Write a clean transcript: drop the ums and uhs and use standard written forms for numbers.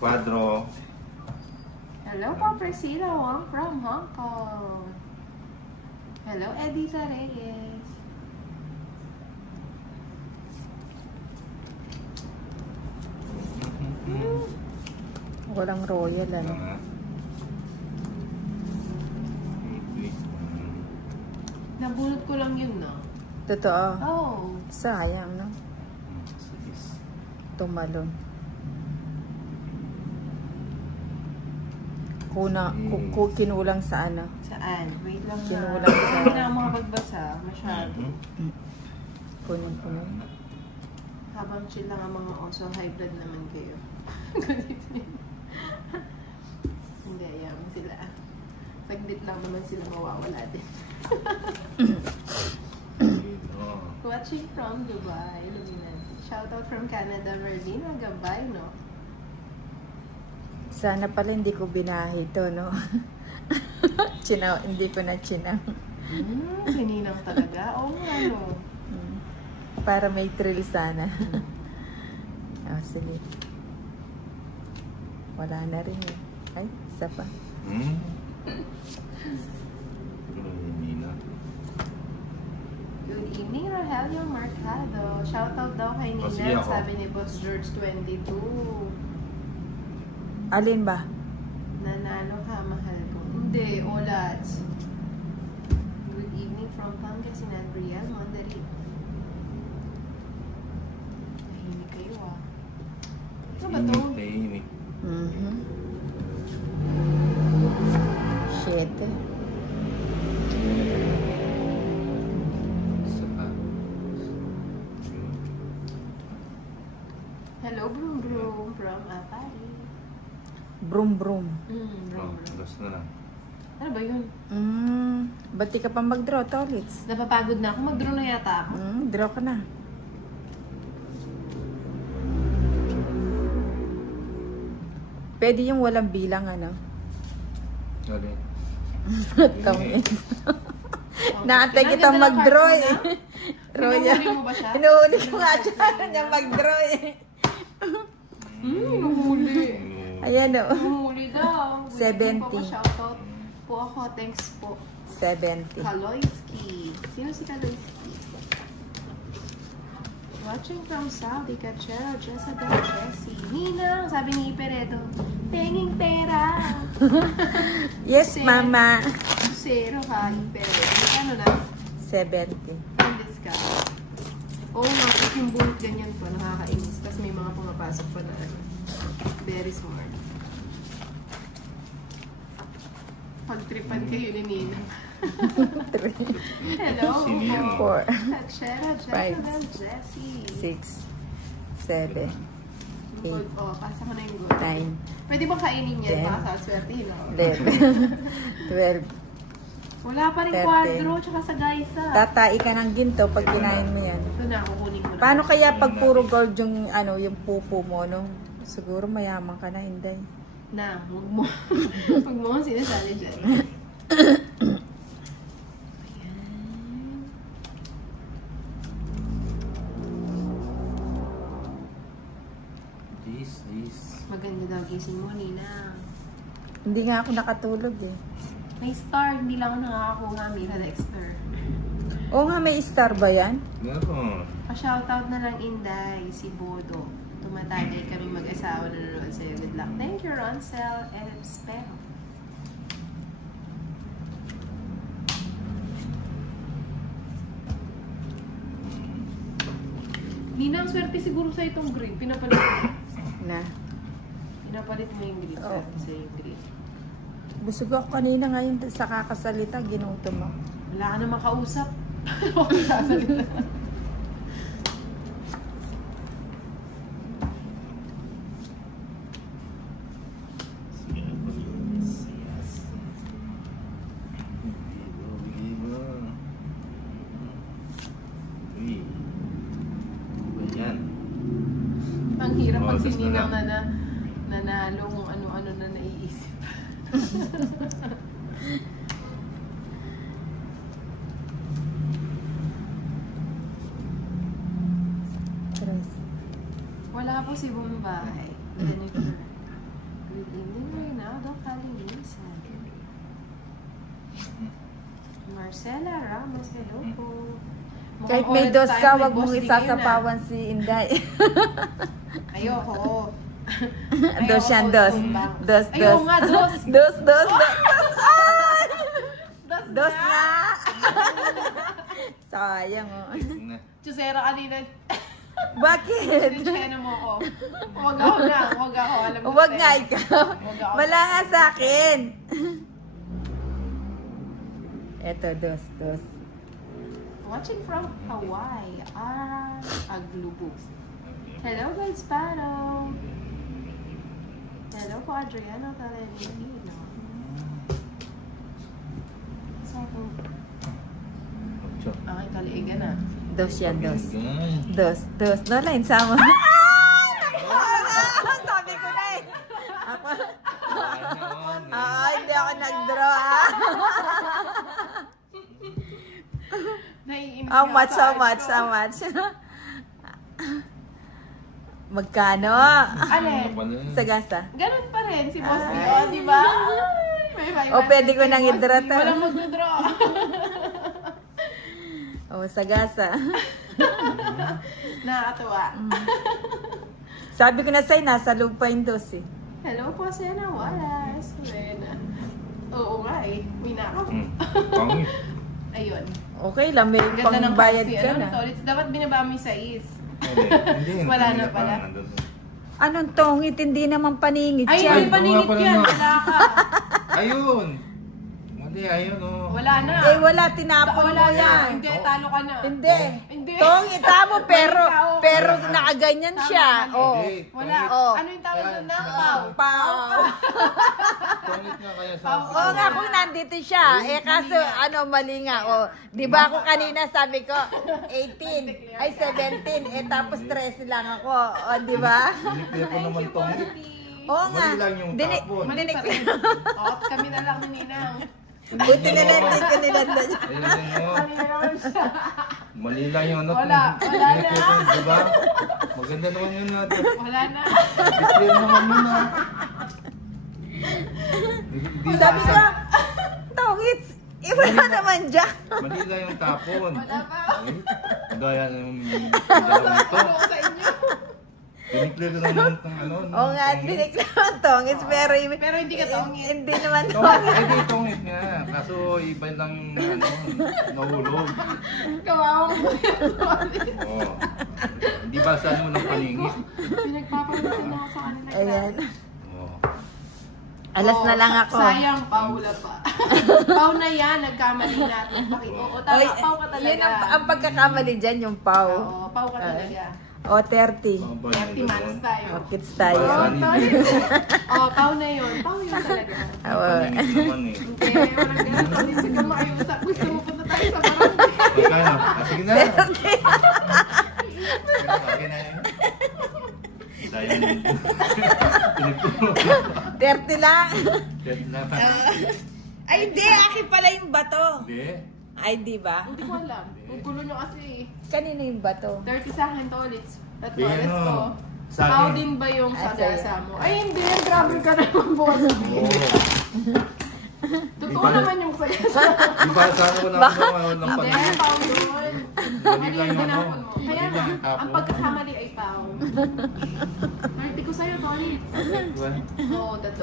Quadro. Hello po, Priscilla Wong from Hong Kong. Hello, Edisa Reyes. Walang royal, ano? Nabulot ko lang yun, no? Totoo. Oh. Sayang, no? Tumalon. Kinulang sa ano? Saan? Wait lang na. Kinulang sa... Hindi na ako makapagbasa. Masyado. Kunin ko na. Habang chill lang ang mga oso, high blood naman kayo. Hindi, ayaw mo sila. Saglit lang naman sila mawawala din. Watching from Dubai. Shoutout from Canada, Merlina Gabay, no? Sana pala hindi ko binahi ito, no? Hindi ko na chinaw. Sininang talaga? Oo nga, no? Para may thrill sana. Oh, sige. Wala na rin eh. Ay, isa pa. Good evening, Rogelio Mercado. Shoutout daw kay Nina, sabi ni Boss George 22. Alin ba? Nanalo ka, mahal ko. Hindi, Olats. Good evening from Pangasinan, Brian Mondari. Tahimik kayo, ah. Ano ba ito? Tahimik. Siyete. Hello, Broom Broom from Apari. Broom Broom. Broom Broom. Gusto na lang. Ano ba yun? Ba't di ka pa mag-draw, Tolits? Napapagod na ako. Mag-draw na yata ako. Draw ka na. Pwede yung walang bilang, ano? Galing. Tawin. Naantay kitang mag-draw eh. Royal. Inuhuli mo ba siya? Inuhuli ko nga siya niya mag-draw eh. Inuhuli. Ayan o. Inuhuli daw. 70. Shoutout po ako. Thanks po. 70. Kaloyski. Sino si Kaloyski? Watching from Saudi, Cachero, Jessica, Jessie. Nina, sabi ni Iperedo, tenging pera. Yes, Mama. Zero ka, Iperedo. Ano na? 70. Endless ka. Oo nga, yung bunot ganyan po, nakakainis. Tapos may mga pumapasok pa na ano. Very smart. Pagtripan kayo ni Nina. 3. Hello. 4. Cachero, Jessica, Jessie. 6. 7. Good. Oh, pasa ko na yung good. 9. Pwede ba kainin yan? 10. Baka swerte, no? 11. 12. Wala pa rin 13. quadro, tsaka sa gaisa. Tatai ka ng ginto pag kinain mo yan. Ito na, kukunin ko na. Paano kaya pag puro gold yung, ano, yung pupo mo, no? Siguro mayaman ka na, hindi. Na, huwag mo. Huwag mo kong sinasali dyan. Maganda daw gising mo, Nina. Hindi nga ako nakatulog eh. May star, hindi lang ako nakakakuha, Mira Dexter. Oo nga, may star ba yan? Meron. Pa-shoutout na lang, Inday, si Bodo. Tumatagay kami mag-asawa na nanonood sa'yo. Good luck. Thank you, Ronsel and Spell. Nina, ang swerte siguro sa itong green. Pinapalit mo. Na. Pinapalit mo yung green. Oo. Sa yung green. Busog ako kanina ngayon sa kakasalita, ginutom ako. Wala ka na makausap. Huwag ka sasalita. Ang hirap pag sininang na nanalo kung ano-ano na naiisip. Wala Tapos si Bombay. Jennifer. Good evening, Reynaldo Calinisan. Marcela Ramos, hello po. Kahit Mukhang may oras dos tayo, ka, may wag boss mong din isasapawan si Inday. ngayon, ah. Ayoko. Dos yan, dos. tumbang. Dos, Ayaw dos. nga, dos. Dos, dos, dos. Ay! Dos, Dos na. nga. Sayang, oh. Na. Chusera kanina. Bakit? Sinchena mo ko. Huwag ako na. Huwag ako. Alam mo Huwag sa'yo. nga ikaw. Huwag ako. Wala nga sa akin. Eto, dos, dos. Watching from Hawaii. Aglubos. Hello, guys, Paro. Hello po, Adriano Talenino. Ocho. Aking kaliigan na. Dos yan, dos. Ganyan. Dos, dos. No, line, sama. Sabi ko na eh. Ako. Hindi ako nag-draw, ah. Naiinis How ka much, sa how much, akin. how much? Magkano? Alin? Sagasa. Ganun pa rin si Boss B. O, di ba? May 500 O, pwede ko kay nang Boss B. i-draw to. Walang mag-draw. O, sagasa. Nakakatuwa. Sabi ko na sa'yo, nasa loob pa yung dos eh. Hello po, Sena Wallace. Sena. Oo nga eh. Winakaw. Pangit. Ayun. Okay lang, may Ang ganda ng pangbayad kasi. ka Ano na. to? Dapat binaba mo yung sais. Hindi. Wala hindi na pala. parang nandun. Anong tongit? Hindi naman paningit Ay, yan. may paningit wala yan. na. Wala ka. Ayun. Mali, ayun oh. Wala na. Eh, wala, tinapon Wala mo na. yan. Hindi, talo ka na. Hindi. Hindi. Tongit mo, pero Tama. nakaganyan Tama, siya. mali. Oh. Hindi. Wala. Oh. Ano yung tawag doon na? Ayan, Pau. Pao. Pangit nga kaya sa Pao. Oo nga, kung nandito siya. Eh, kaso, mali nga. Oh, di ba ako kanina sabi ko, 18, ay 17, eh tapos 13 lang ako. O, di ba? Pinipili ko naman tong. Oo nga. Mali lang yung tapon. Mali pa rin. Oh, kami na lang ni Ninang. Buti na lang din ko nilanda niya. Ayun oh. Mali na naman siya. Mali lang yung ano. Wala na. Diba? Maganda naman yun natin. Wala na. Display naman yun ah. Sabi ko, tongits, iba na naman dyan. Mali lang yung tapon. Wala pa. Gaya ng dalawang ito. Ano ko sa inyo? Pinipili ko naman itong ano. Oo nga, biniklaman tongits, pero Pero hindi ka tongit. hindi naman Tongit, tongits. eh di tongit nga. Kaso iba lang ano, nahulog. Kawawa mo yan. Oo. Hindi ba sa ano ng paningit? Pinagpapalusin ako sa kanila. Ayan. Oo. Alas na lang ako. Sayang, Paula pa. Pau na yan, nagkamali natin. Bakit? Oo, tama, Oy, Pau ka talaga. yun ang pagkakamali dyan, yung pau. Oo, Pau ka talaga. O, 30. Ano ba Happy yun, months ganun? tayo. O, kids tayo. Basa Pau ni- yun. Oh, Pau na yun. Pau yun talaga. Paningit naman eh. Hindi, walang ganun. Hindi sige makiusap. Gusto mo punta tayo sa barangay. Magkano? Sige na. Okay na yun. Dahil pinagturo. 30 lang. Hindi. Ay, hindi. Akin pala yung bato. Ay, di ba? Hindi ko alam. Ang gulo nyo kasi. Kanina yung bato. 30 sa akin to ulit. Tatlo Di, oras ano, ko. sa Pau akin. din ba yung Ah, sagasa mo? Ay, hindi. Grabe ka naman, boss. Oo. Totoo naman yung sagasa. Iba sana ko lang ng Hindi, paningit. Pau yun. Mali lang yung ano. Tinapon mo. Kaya Mali lang yung ang tapon. pagkakamali ay Pau. 30 ko sa'yo, Tolits. Diba? Oo, totoo.